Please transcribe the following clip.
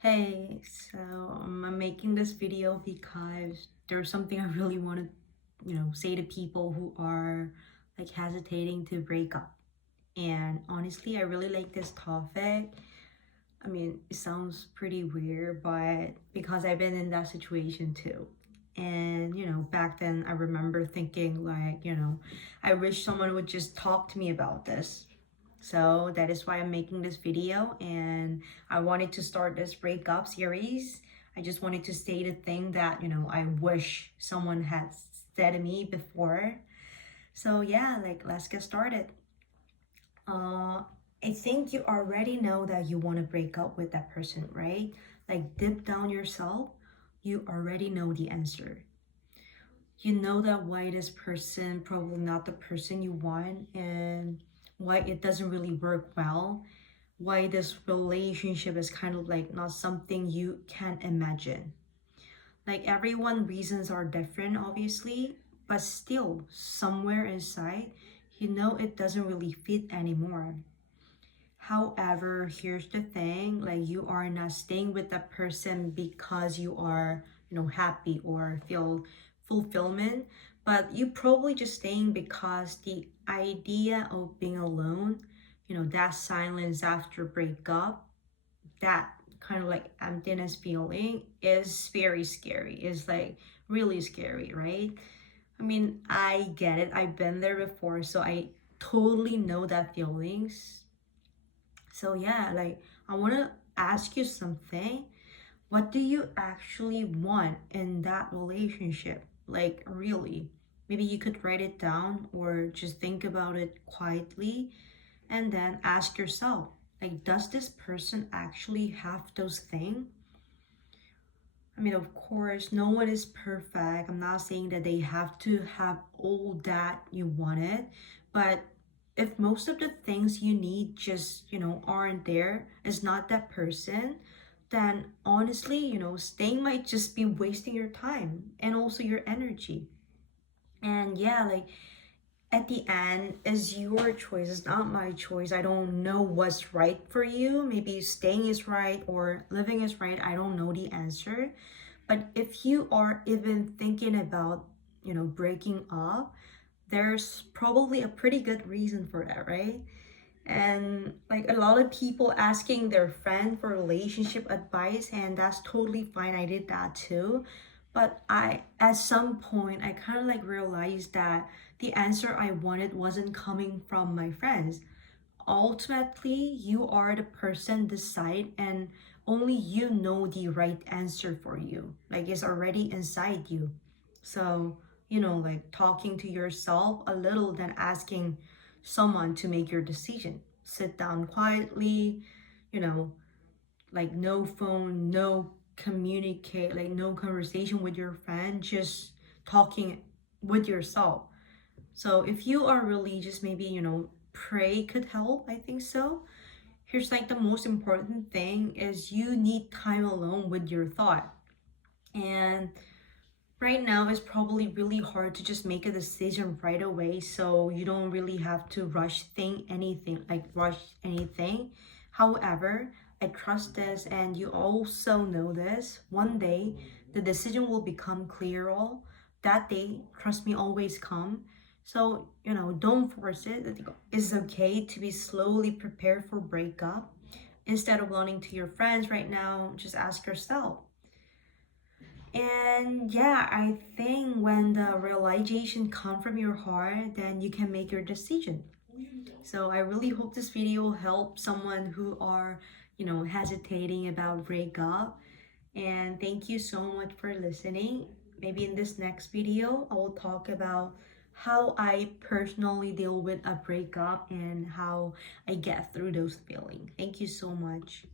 Hey, so I'm making this video because there's something I really want to, say to people who are like hesitating to break up. And honestly, I really like this topic. I mean, it sounds pretty weird, but because I've been in that situation too. And, back then I remember thinking like, I wish someone would just talk to me about this. So that is why I'm making this video, and I wanted to start this breakup series. I just wanted to say the thing that, I wish someone had said to me before. So yeah, like let's get started. Uh, I think you already know that you want to break up with that person, right? Like deep down yourself, you already know the answer. You know that why this person probably not the person you want, and why it doesn't really work well, why this relationship is kind of like not something you can imagine. Like everyone reasons are different obviously, but still somewhere inside you know it doesn't really fit anymore. However, here's the thing, like you are not staying with that person because you are, happy or feel fulfillment, but you probably just staying because the idea of being alone, that silence after breakup, that kind of like emptiness feeling is very scary. It's like really scary, right? I mean, I get it. I've been there before, so I totally know that feelings. So yeah, like I want to ask you something. What do you actually want in that relationship? Like really? Maybe you could write it down or just think about it quietly and then ask yourself, like does this person actually have those things? I mean, of course, no one is perfect. I'm not saying that they have to have all that you wanted, but if most of the things you need just, aren't there, is not that person, then honestly, staying might just be wasting your time and also your energy. And yeah, like at the end is your choice, it's not my choice. I don't know what's right for you. Maybe staying is right or living is right. I don't know the answer. But if you are even thinking about, breaking up, there's probably a pretty good reason for that, right? And like a lot of people asking their friend for relationship advice, and that's totally fine. I did that too. But I, at some point, I kind of like realized that the answer I wanted wasn't coming from my friends. Ultimately, you are the person decide, and only you know the right answer for you. Like it's already inside you. So, like talking to yourself a little than asking someone to make your decision. Sit down quietly, you know, like no phone, no communicate, like no conversation with your friend, just talking with yourself. So if you are religious, maybe, pray could help. I think so. Here's like the most important thing is you need time alone with your thought. And right now it's probably really hard to just make a decision right away. So you don't really have to rush anything. However, I trust this and you also know this. One day the decision will become clearer. That day, trust me, always come. So, don't force it. It's okay to be slowly prepared for breakup. Instead of running to your friends right now, just ask yourself. And yeah, I think when the realization come from your heart, then you can make your decision. So I really hope this video will help someone who are, hesitating about breakup. And thank you so much for listening. Maybe in this next video, I will talk about how I personally deal with a breakup and how I get through those feelings. Thank you so much.